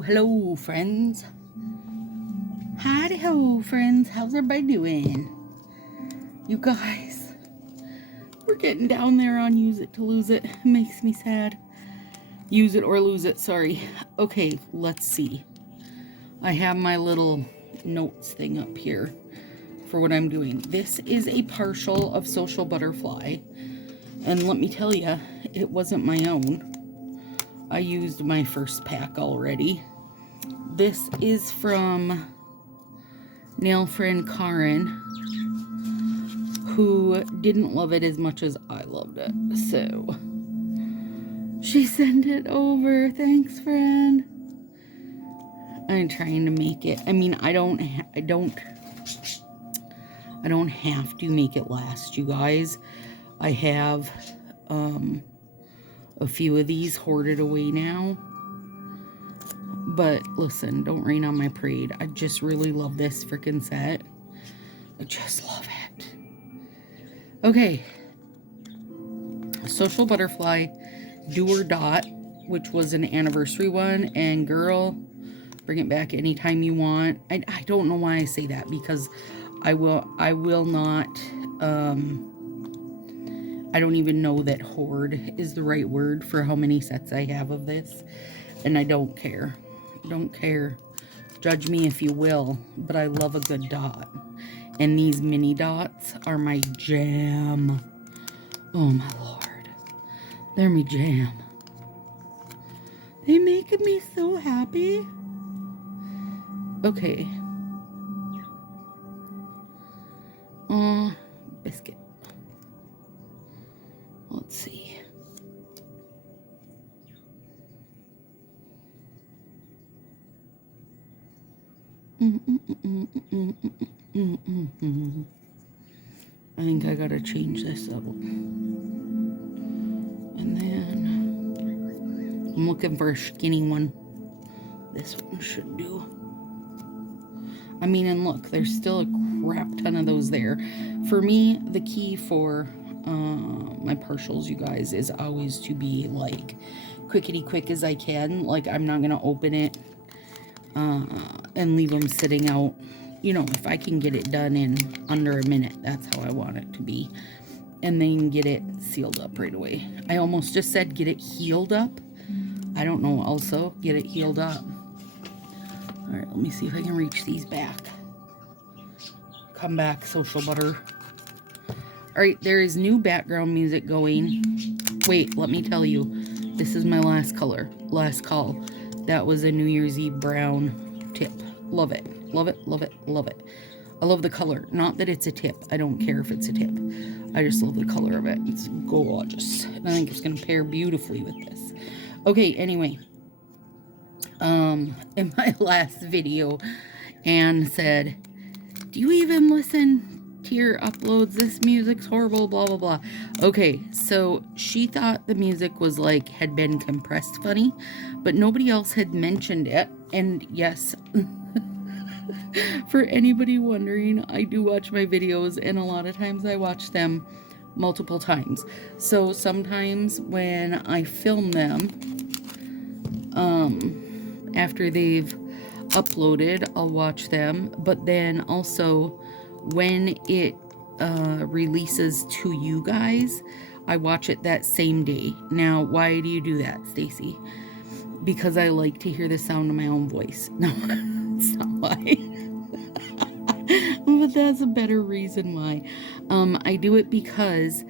hello, friends. Howdy ho, friends. How's everybody doing? You guys, we're getting down there on use it to lose it. It makes me sad. Use it or lose it, sorry. Okay, let's see. I have my little notes thing up here for what I'm doing. This is a partial of Social Butterfly. And let me tell you, it wasn't my own. I used my first pack already. This is from nail friend Karen, who didn't love it as much as I loved it. So she sent it over. Thanks, friend. I'm trying to make it. I mean, I don't have to make it last, you guys. I have a few of these hoarded away now. But listen, don't rain on my parade. I just really love this freaking set. I just love it. Okay. Social Butterfly Do or Dot, which was an anniversary one. And girl, bring it back anytime you want. I don't know why I say that, because I will not, I don't even know that hoard is the right word for how many sets I have of this. And I don't care. Don't care. Judge me if you will, but I love a good dot. And these mini dots are my jam. Oh my Lord. They're my jam. They make me so happy. Okay. Biscuit. Let's see. I think I gotta change this up. And then I'm looking for a skinny one. This one should do. I mean, and look, there's still a crap ton of those there. For me, the key for my partials, you guys, is always to be like quickity quick as I can. Like, I'm not gonna open it and leave them sitting out. You know, if I can get it done in under a minute, that's how I want it to be. And then get it sealed up right away. I almost just said get it healed up. I don't know, also get it healed up. All right, let me see if I can reach these back. Come back, Social Butter. All right, there is new background music going. Wait, let me tell you. This is my last color, last call. That was a New Year's Eve brown tip. Love it, love it, love it, love it. I love the color. Not that it's a tip. I don't care if it's a tip. I just love the color of it. It's gorgeous. And I think it's going to pair beautifully with this. Okay, anyway. In my last video, Anne said, do you even listen to your uploads? This music's horrible, blah, blah, blah. Okay, so she thought the music was like, had been compressed funny, but nobody else had mentioned it. And yes, for anybody wondering, I do watch my videos, and a lot of times I watch them multiple times. So sometimes when I film them, after they've uploaded, I'll watch them. But then also when it releases to you guys, I watch it that same day. Now, why do you do that, Stacy? Because I like to hear the sound of my own voice. No, that's not why. But that's a better reason why. I do it because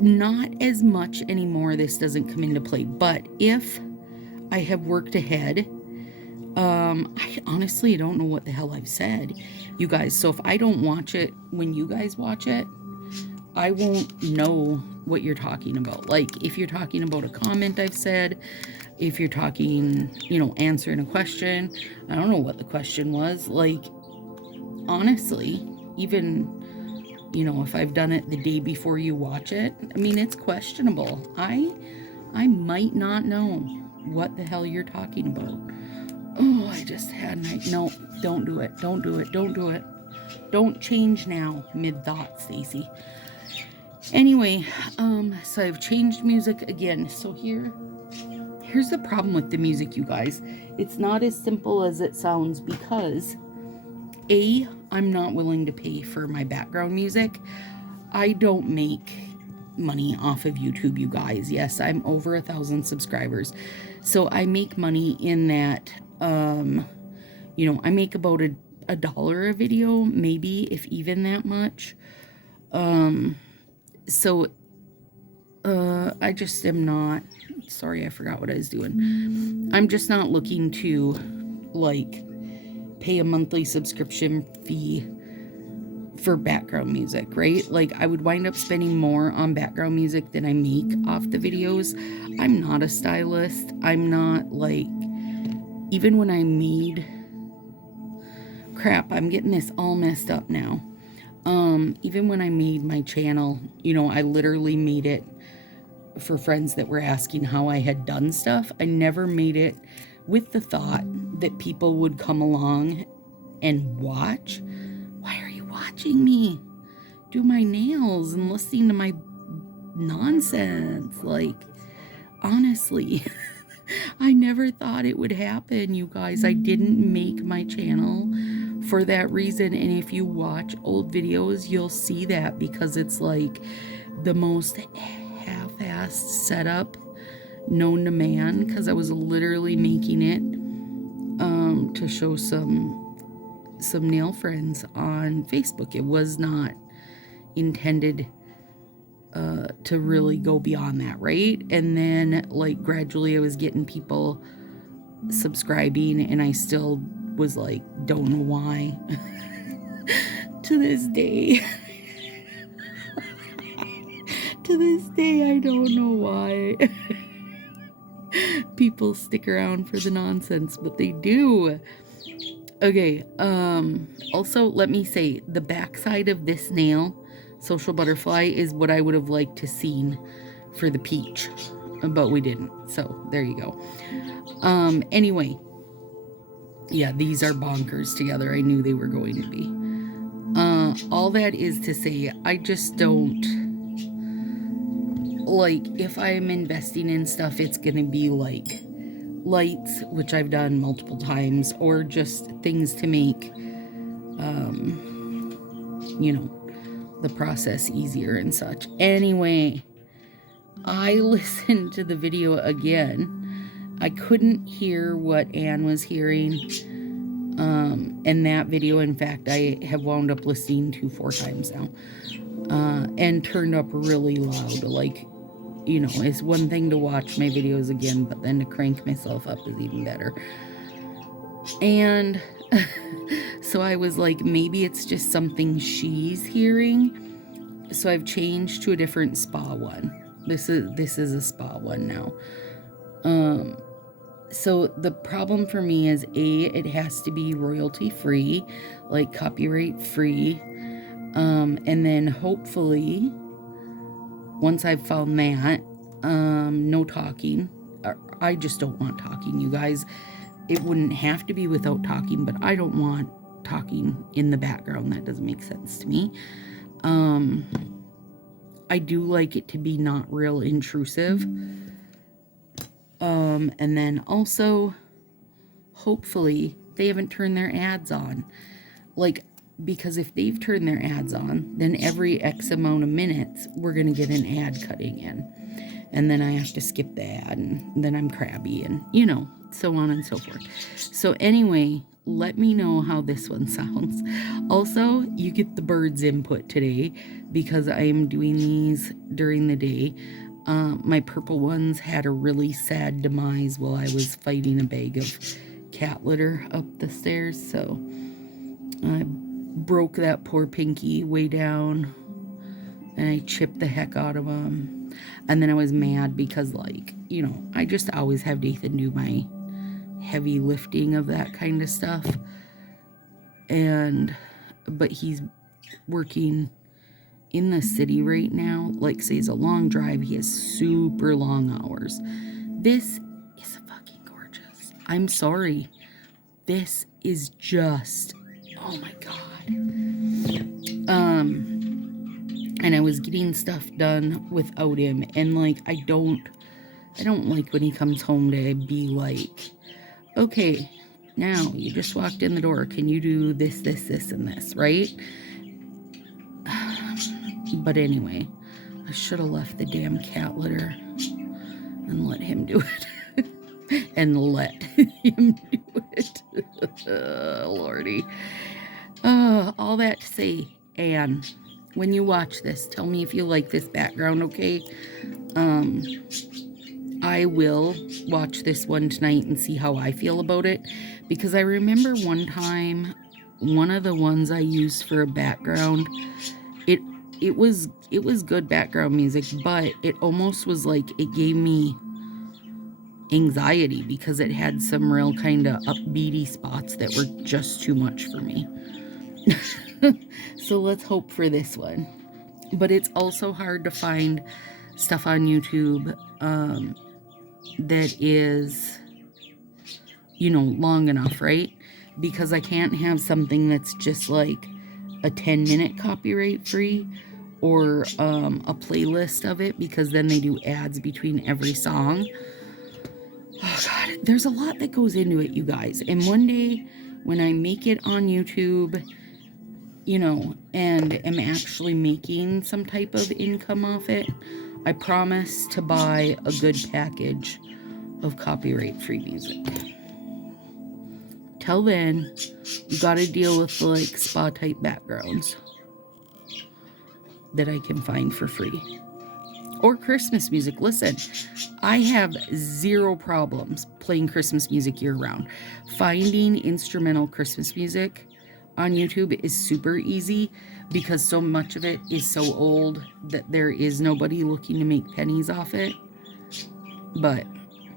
not as much anymore this doesn't come into play. But if I have worked ahead, I honestly don't know what the hell I've said, you guys. So if I don't watch it when you guys watch it, I won't know what you're talking about. Like, if you're talking about a comment I've said, if you're talking, you know, answering a question, I don't know what the question was. Like, honestly, even, you know, if I've done it the day before you watch it, I mean, it's questionable. I might not know what the hell you're talking about. Oh, I just had no, don't do it. Don't do it. Don't do it. Don't change now, mid-thought, Stacy. Anyway, so I've changed music again. So here, here's the problem with the music, you guys. It's not as simple as it sounds because I'm not willing to pay for my background music. I don't make money off of YouTube, you guys. Yes, I'm over 1,000 subscribers. So I make money in that, you know, I make about $1 a video, maybe, if even that much. So I just am not, sorry, I forgot what I was doing. I'm just not looking to, like, pay a monthly subscription fee for background music, right? Like, I would wind up spending more on background music than I make off the videos. I'm not a stylist. I'm not, like, even when I made, crap, I'm getting this all messed up now. Even when I made my channel, you know, I literally made it for friends that were asking how I had done stuff. I never made it with the thought that people would come along and watch. Why are you watching me do my nails and listening to my nonsense? Like, honestly, I never thought it would happen, you guys. I didn't make my channel for that reason. And if you watch old videos, you'll see that, because it's like the most half-assed setup known to man, because I was literally making it to show some nail friends on Facebook. It was not intended to really go beyond that, right? And then, like, gradually I was getting people subscribing, and I still was like, don't know why. To this day. To this day, I don't know why. People stick around for the nonsense, but they do. Okay, also, let me say, the backside of this nail, Social Butterfly, is what I would have liked to seen for the peach, but we didn't, so there you go. Anyway, yeah, these are bonkers together. I knew they were going to be. All that is to say, I just don't, like, if I'm investing in stuff, it's gonna be like lights, which I've done multiple times, or just things to make, you know, the process easier and such. Anyway, I listened to the video again. I couldn't hear what Anne was hearing in that video. In fact, I have wound up listening to 4 times now, and turned up really loud. Like, you know, it's one thing to watch my videos again, but then to crank myself up is even better. And so I was like, maybe it's just something she's hearing. So I've changed to a different spa one. This is a spa one now. So the problem for me is, it has to be royalty free, like copyright free. And then hopefully, once I've found that, no talking. I just don't want talking, you guys. It wouldn't have to be without talking, but I don't want talking in the background. That doesn't make sense to me. I do like it to be not real intrusive. And then also, hopefully, they haven't turned their ads on. Like, because if they've turned their ads on, then every X amount of minutes, we're going to get an ad cutting in. And then I have to skip the ad, and then I'm crabby, and, you know, so on and so forth. So anyway, let me know how this one sounds. Also, you get the birds' input today, because I am doing these during the day. My purple ones had a really sad demise while I was fighting a bag of cat litter up the stairs, so I broke that poor pinky way down, and I chipped the heck out of them. And then I was mad because, like, you know, I just always have Nathan do my heavy lifting of that kind of stuff, but he's working in the city right now. Like, say it's a long drive, he has super long hours. This is fucking gorgeous. I'm sorry, this is just, oh my god. And I was getting stuff done without him, and, like, I don't I don't like when he comes home to be like, okay, now you just walked in the door. Can you do this, this, this, and this, right? But anyway, I should have left the damn cat litter and let him do it. And let him do it. Lordy. All that to say, Anne, when you watch this, tell me if you like this background, okay? I will watch this one tonight and see how I feel about it, because I remember one time, one of the ones I used for a background, it was good background music, but it almost was like it gave me anxiety because it had some real kind of upbeaty spots that were just too much for me. So let's hope for this one. But it's also hard to find stuff on YouTube that is, you know, long enough, right? Because I can't have something that's just like a 10-minute copyright free, or a playlist of it, because then they do ads between every song. Oh God, there's a lot that goes into it, you guys. And one day when I make it on YouTube, you know, and am actually making some type of income off it, I promise to buy a good package of copyright-free music. Till then, you gotta deal with the, like, spa-type backgrounds that I can find for free. Or Christmas music. Listen, I have zero problems playing Christmas music year-round. Finding instrumental Christmas music on YouTube is super easy, because so much of it is so old that there is nobody looking to make pennies off it. But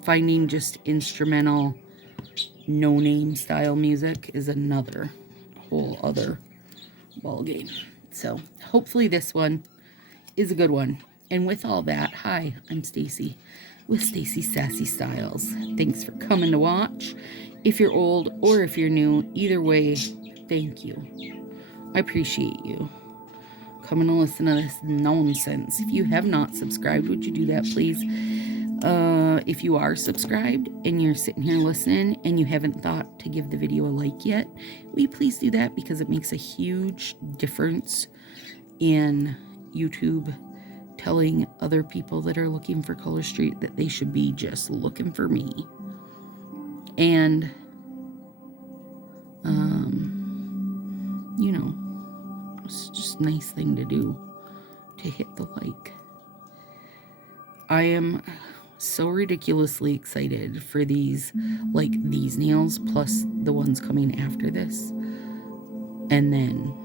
finding just instrumental, no-name style music is another whole other ball game. So hopefully this one is a good one. And with all that, hi, I'm Stacy with Stacy Sassy Styles. Thanks for coming to watch. If you're old or if you're new, either way, thank you. I appreciate you coming to listen to this nonsense. If you have not subscribed, would you do that, please? If you are subscribed and you're sitting here listening and you haven't thought to give the video a like yet, will you please do that, because it makes a huge difference in YouTube telling other people that are looking for Color Street that they should be just looking for me. And you know, it's just a nice thing to do, to hit the like. I am so ridiculously excited for these, like these nails, plus the ones coming after this, and then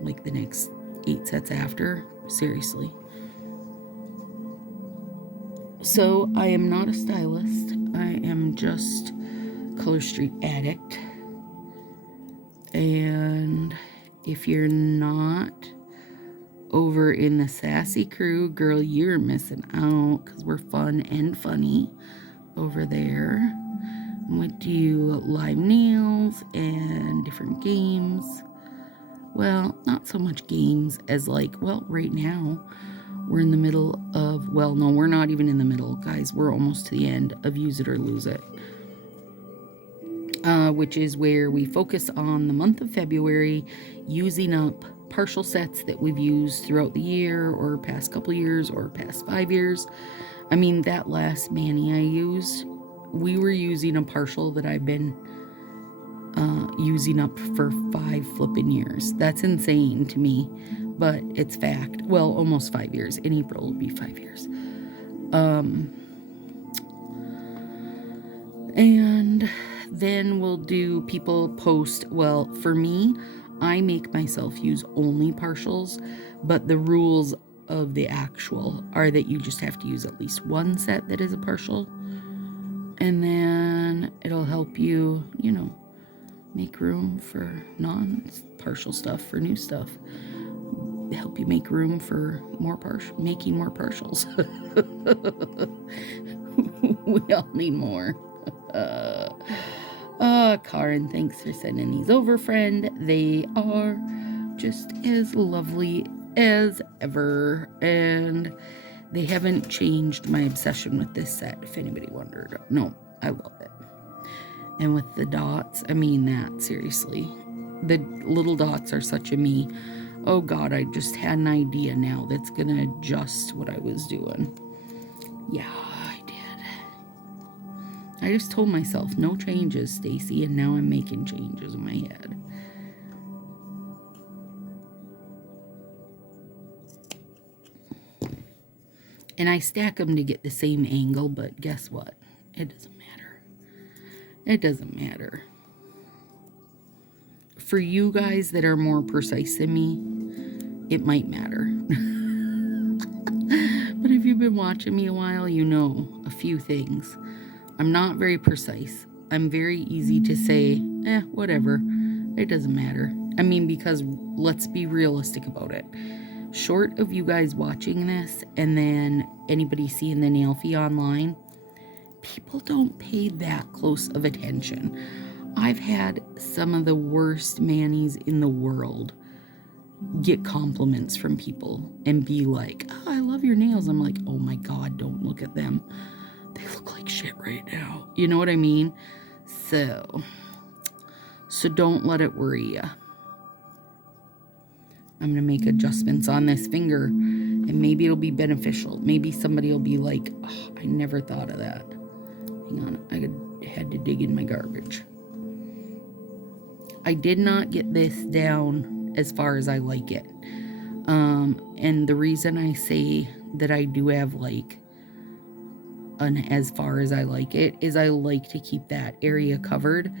like the next 8 sets after. Seriously. So I am not a stylist. I am just Color Street addict. And if you're not over in the Sassy crew, girl, you're missing out, because we're fun and funny over there. We do live nails and different games. Well, not so much games as like, well, right now we're in the middle of, well, no, we're not even in the middle, guys. We're almost to the end of Use It or Lose It, which is where we focus on the month of February, using up partial sets that we've used throughout the year, or past couple years, or past 5 years. I mean, that last mani I used, we were using a partial that I've been using up for 5 flipping years. That's insane to me, but it's fact. Well, almost 5 years. In April will be 5 years. And then we'll do, people post, well, for me, I make myself use only partials, but the rules of the actual are that you just have to use at least one set that is a partial, and then it'll help you, you know, make room for non-partial stuff, for new stuff. Help you make room for more making more partials. We all need more. Karen, thanks for sending these over, friend. They are just as lovely as ever. And They haven't changed my obsession with this set, if anybody wondered. No, I love it. And with the dots, I mean that, seriously. The little dots are such a me. Oh God, I just had an idea now that's gonna adjust what I was doing. Yeah, I did. I just told myself, no changes, Stacy, and now I'm making changes in my head. And I stack them to get the same angle, but guess what? It doesn't matter. It doesn't matter. For you guys that are more precise than me, it might matter. But if you've been watching me a while, you know a few things. I'm not very precise. I'm very easy to say, whatever. It doesn't matter. I mean, because let's be realistic about it. Short of you guys watching this and then anybody seeing the nail fee online, people don't pay that close of attention. I've had some of the worst manis in the world get compliments from people and be like, oh, I love your nails. I'm like, oh my God, don't look at them. They look like shit right now. You know what I mean? So don't let it worry you. I'm going to make adjustments on this finger, and maybe it'll be beneficial. Maybe somebody will be like, oh, I never thought of that. Hang on, I had to dig in my garbage. I did not get this down as far as I like it. And the reason I say that I do have like an as far as I like it is I like to keep that area covered,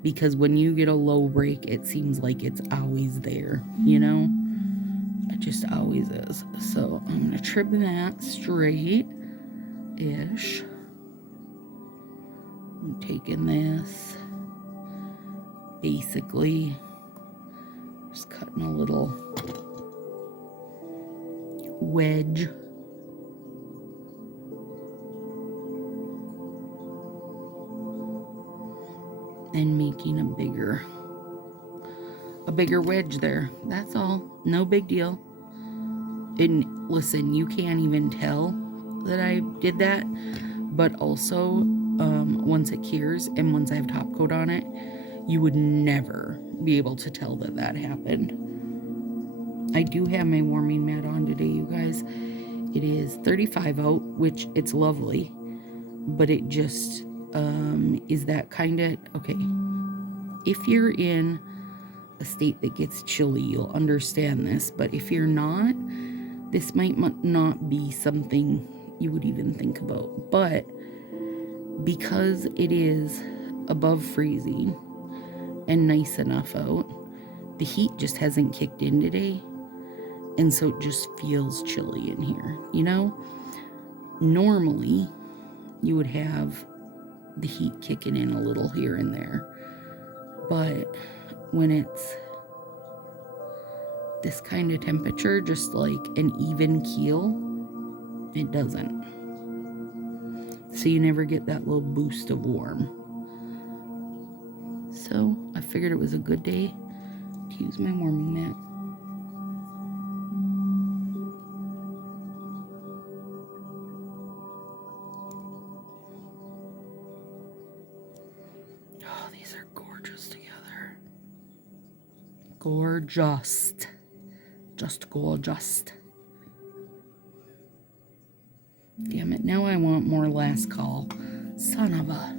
because when you get a low break, it seems like it's always there, you know? It just always is. So I'm going to trim that straight-ish. I'm taking this, basically, just cutting a little wedge. And making a bigger wedge there. That's all. No big deal. And listen, you can't even tell that I did that, but also once it cures and once I have top coat on it, you would never be able to tell that that happened. I do have my warming mat on today, you guys. It is 35 out, which it's lovely, but it just is that kind of, okay, if you're in a state that gets chilly, you'll understand this, but if you're not, this might not be something you would even think about. But because it is above freezing and nice enough out, the heat just hasn't kicked in today, and so it just feels chilly in here, you know? Normally, you would have the heat kicking in a little here and there, but when it's this kind of temperature, just like an even keel, it doesn't. So you never get that little boost of warm. So I figured it was a good day to use my warming mat. Oh, these are gorgeous together. Gorgeous. Just gorgeous. Damn it, now I want more last call. Son of a...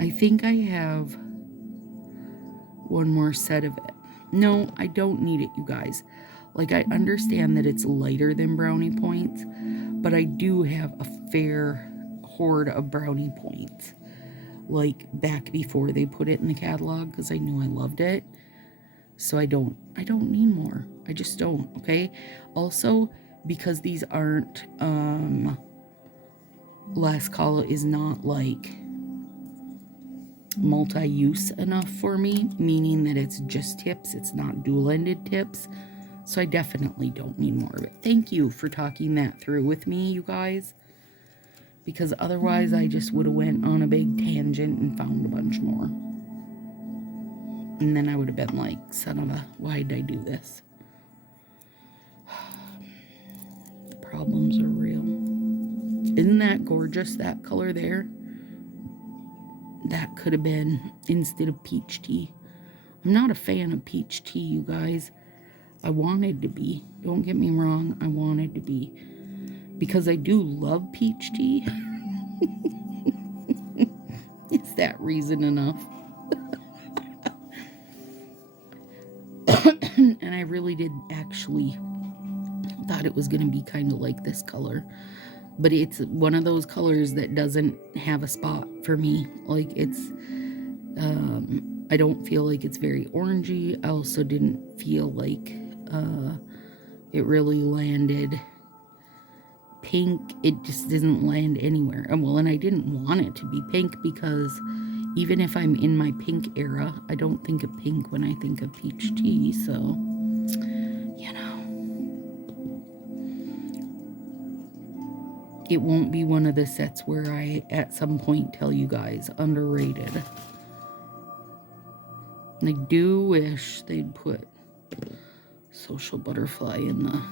I think I have one more set of it. No, I don't need it, you guys. Like, I understand that it's lighter than brownie points, but I do have a fair hoard of brownie points. Like, back before they put it in the catalog, because I knew I loved it. So I don't need more. I just don't, okay? Also, because these aren't, last call is not, like, multi-use enough for me, meaning that it's just tips, it's not dual-ended tips, so I definitely don't need more of it. Thank you for talking that through with me, you guys, because otherwise I just would have went on a big tangent and found a bunch more, and then I would have been like, son of a, why did I do this? The problems are real. Isn't that gorgeous, that color there? That could have been instead of peach tea. I'm not a fan of peach tea, you guys. I wanted to be. Don't get me wrong, I wanted to be. Because I do love peach tea. Is that reason enough? And I really did actually thought it was going to be kind of like this color. But it's one of those colors that doesn't have a spot for me. Like it's, I don't feel like it's very orangey. I also didn't feel like it really landed pink. It just doesn't land anywhere. And I didn't want it to be pink because even if I'm in my pink era, I don't think of pink when I think of peach tea. So, you know, it won't be one of the sets where I at some point tell you guys underrated. And I do wish they'd put Social Butterfly in the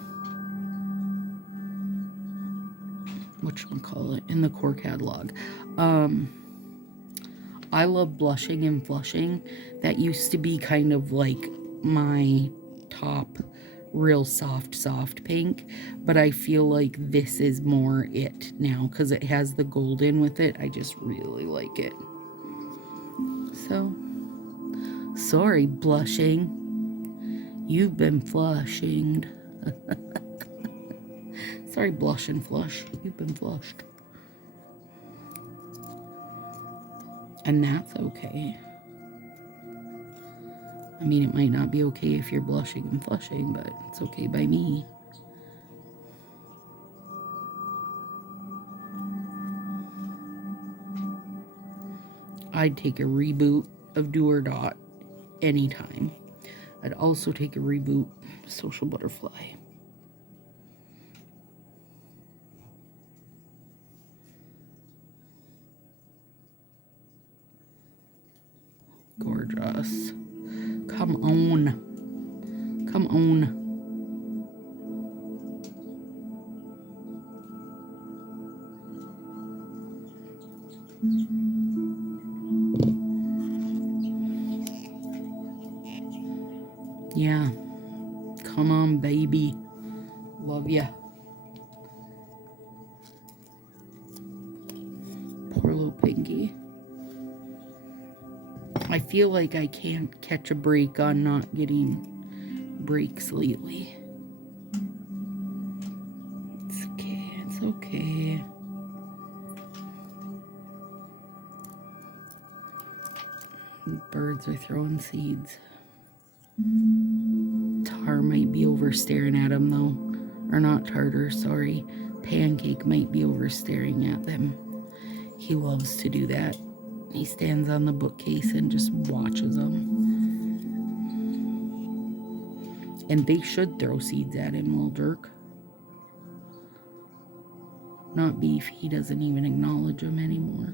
whatchamacallit, in the core catalog. I love Blushing and Flushing. That used to be kind of like my top real soft pink, but I feel like this is more it now because it has the gold in with it. I just really like it. So, sorry, Blushing. You've been flushing. Sorry, Blush and Flush. You've been flushed. And that's okay. I mean, it might not be okay if you're blushing and flushing, but it's okay by me. I'd take a reboot of Do or Dot anytime. I'd also take a reboot of Social Butterfly. Gorgeous. Come on. Come on. Yeah. Come on, baby. Love ya. Poor little Pinky. I feel like I can't catch a break on not getting breaks lately. It's okay, it's okay. Birds are throwing seeds. Tar might be over staring at them though. Or not Tartar, sorry. Pancake might be over staring at them. He loves to do that. He stands on the bookcase and just watches them. And they should throw seeds at him, little jerk. Not Beef, he doesn't even acknowledge them anymore.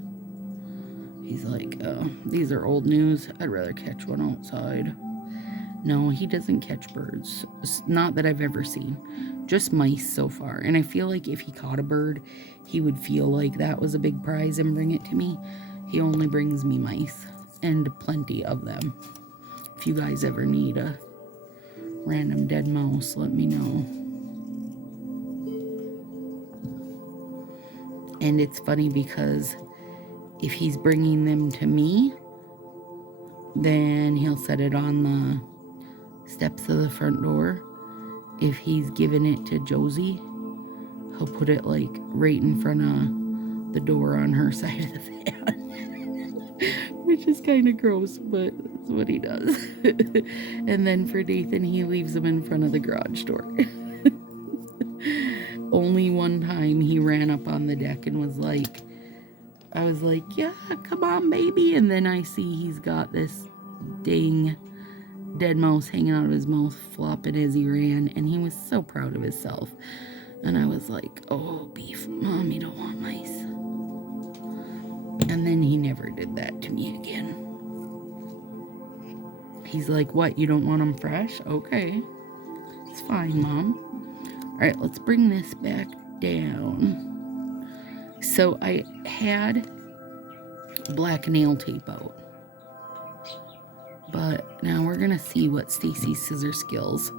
He's like, oh, these are old news. I'd rather catch one outside. No, he doesn't catch birds. Not that I've ever seen. Just mice so far. And I feel like if he caught a bird, he would feel like that was a big prize and bring it to me. He only brings me mice, and plenty of them. If you guys ever need a random dead mouse, let me know. And it's funny because if he's bringing them to me, then he'll set it on the steps of the front door. If he's giving it to Josie, he'll put it like right in front of the door on her side of the van. Which is kind of gross, but that's what he does. And then for Nathan, he leaves them in front of the garage door. Only one time he ran up on the deck and was like, I was like, yeah, come on, baby. And then I see he's got this dang dead mouse hanging out of his mouth, flopping as he ran. And he was so proud of himself. And I was like, oh, Beef, Mom, you don't want mice. And then he never did that to me again. He's like, what, you don't want them fresh? Okay. It's fine, Mom. All right, let's bring this back down. So I had black nail tape out. But now we're going to see what Stacy's scissor skills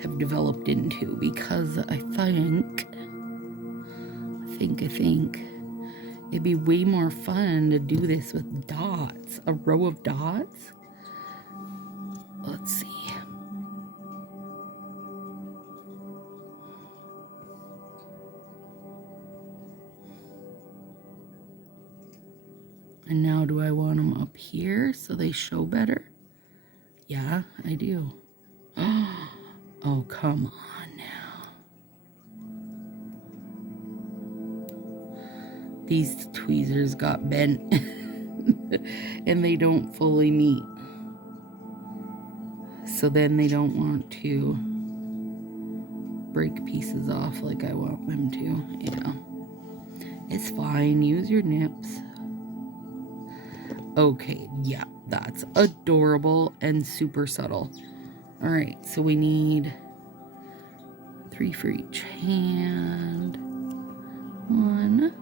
have developed into, because I think it'd be way more fun to do this with dots, a row of dots. Let's see. And now do I want them up here so they show better? Yeah, I do. Oh, come on now. These tweezers got bent and they don't fully meet. So then they don't want to break pieces off like I want them to. Yeah. It's fine. Use your nips. Okay, yeah, that's adorable and super subtle. All right, so we need 3 for each hand. 1.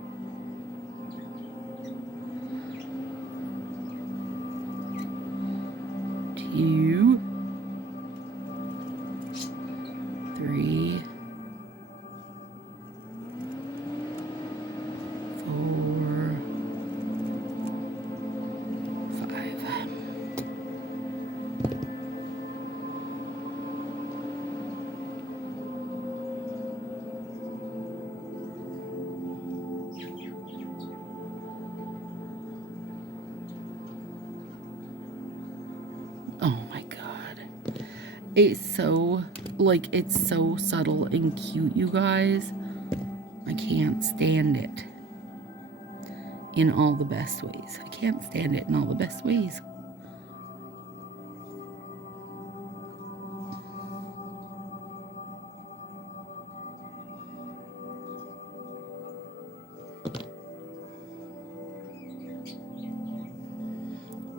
2. 3. 4. 5. Oh my God. It's so, like, it's so subtle and cute, you guys. I can't stand it in all the best ways. I can't stand it in all the best ways.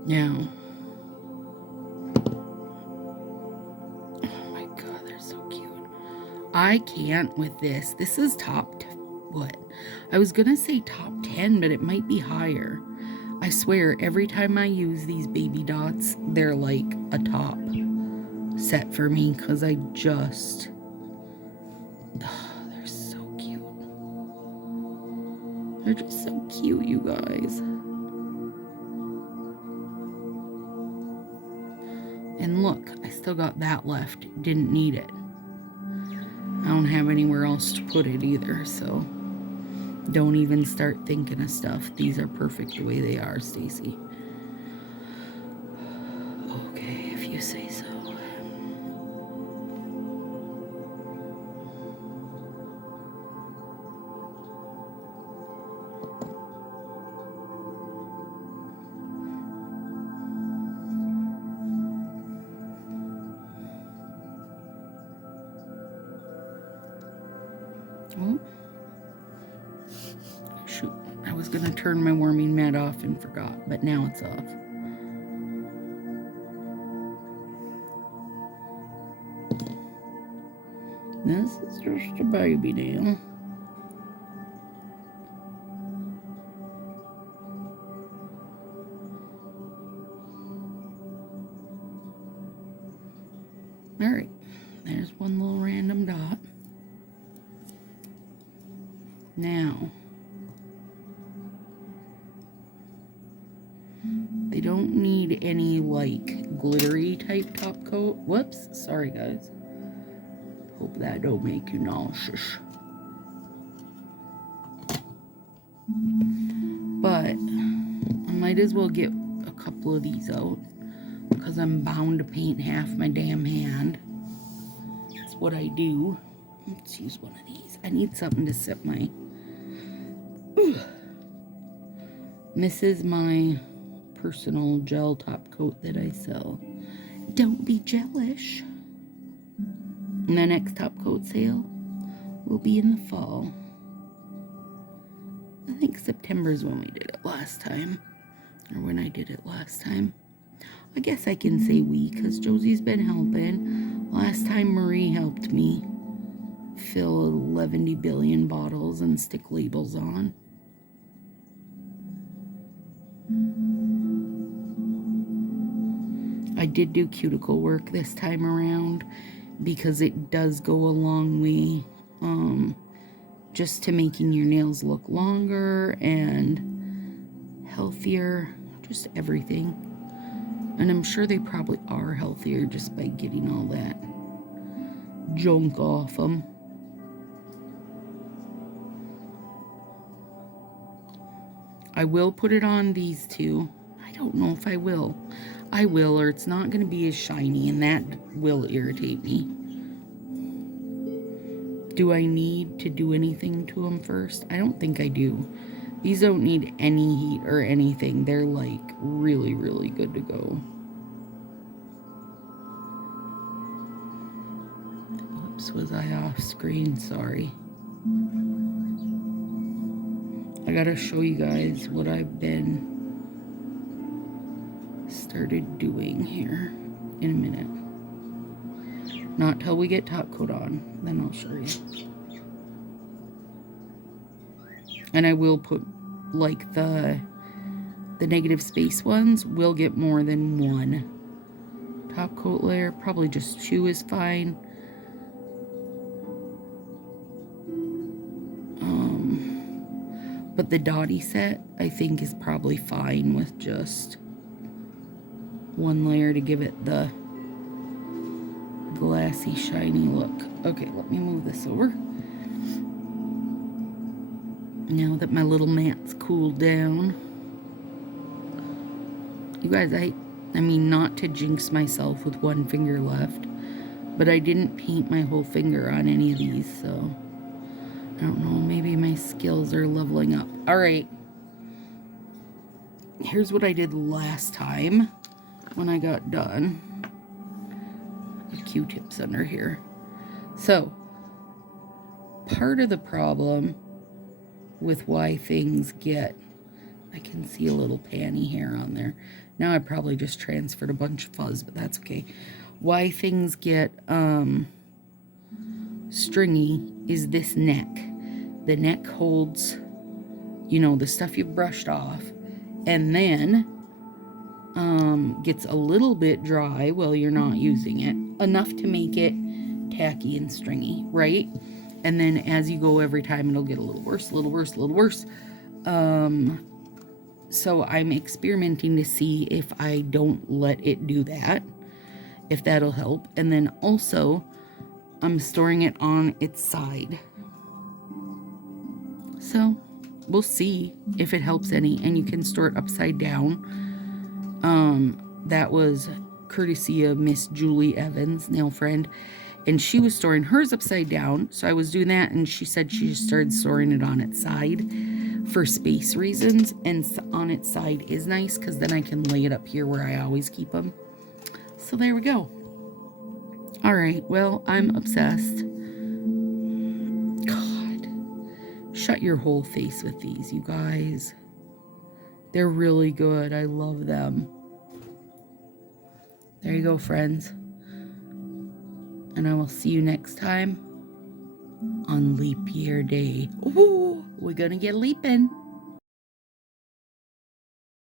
Now, oh my God, they're so cute. I can't with this. This is top, what? I was gonna say top 10, but it might be higher. I swear, every time I use these baby dots, they're like a top set for me, because I just, they're so cute. They're just so cute, you guys. And look, I still got that left. Didn't need it. I don't have anywhere else to put it either, so don't even start thinking of stuff. These are perfect the way they are, Stacy. Okay, if you say so. Oh. Shoot, I was gonna turn my warming mat off and forgot, but now it's off. This is just a baby nail. Alright, there's one little random dot. Now, they don't need any like glittery type top coat. Whoops, sorry guys. Hope that don't make you nauseous. But I might as well get a couple of these out, because I'm bound to paint half my damn hand. That's what I do. Let's use one of these. I need something to set my... This is my personal gel top coat that I sell. Don't be jealous. And the next top coat sale will be in the fall. I think September is when we did it last time. Or when I did it last time. I guess I can say we, because Josie's been helping. Last time Marie helped me fill 11 billion bottles and stick labels on. I did do cuticle work this time around because it does go a long way just to making your nails look longer and healthier, just everything. And I'm sure they probably are healthier just by getting all that junk off them. I will put it on these two. I don't know if I will. I will, or it's not going to be as shiny, and that will irritate me. Do I need to do anything to them first? I don't think I do. These don't need any heat or anything. They're like really, really good to go. Oops, was I off screen? Sorry. I gotta show you guys what I've been started doing here in a minute. Not till we get top coat on, then I'll show you. And I will put, like, the negative space ones will get more than one top coat layer. Probably just 2 is fine. But the Dottie set, I think, is probably fine with just 1 layer to give it the glassy, shiny look. Okay, let me move this over. Now that my little mat's cooled down. You guys, I mean, not to jinx myself with 1 finger left, but I didn't paint my whole finger on any of these, so I don't know, maybe my skills are leveling up. All right. Here's what I did last time when I got done. Q-tips under here. So, part of the problem with why things get, I can see a little panty hair on there. Now I probably just transferred a bunch of fuzz, but that's okay. Why things get stringy is this neck. The neck holds, you know, the stuff you've brushed off, and then gets a little bit dry while you're not using it, enough to make it tacky and stringy, right? And then as you go every time, it'll get a little worse, a little worse, a little worse. So I'm experimenting to see if I don't let it do that, if that'll help. And then also, I'm storing it on its side. So we'll see if it helps any. And you can store it upside down. That was courtesy of Miss Julie Evans, nail friend. And she was storing hers upside down. So I was doing that, and she said she just started storing it on its side for space reasons. And on its side is nice because then I can lay it up here where I always keep them. So there we go. All right, well, I'm obsessed. God, shut your whole face with these, you guys. They're really good. I love them. There you go, friends. And I will see you next time on Leap Year Day. Ooh, we're gonna get leaping.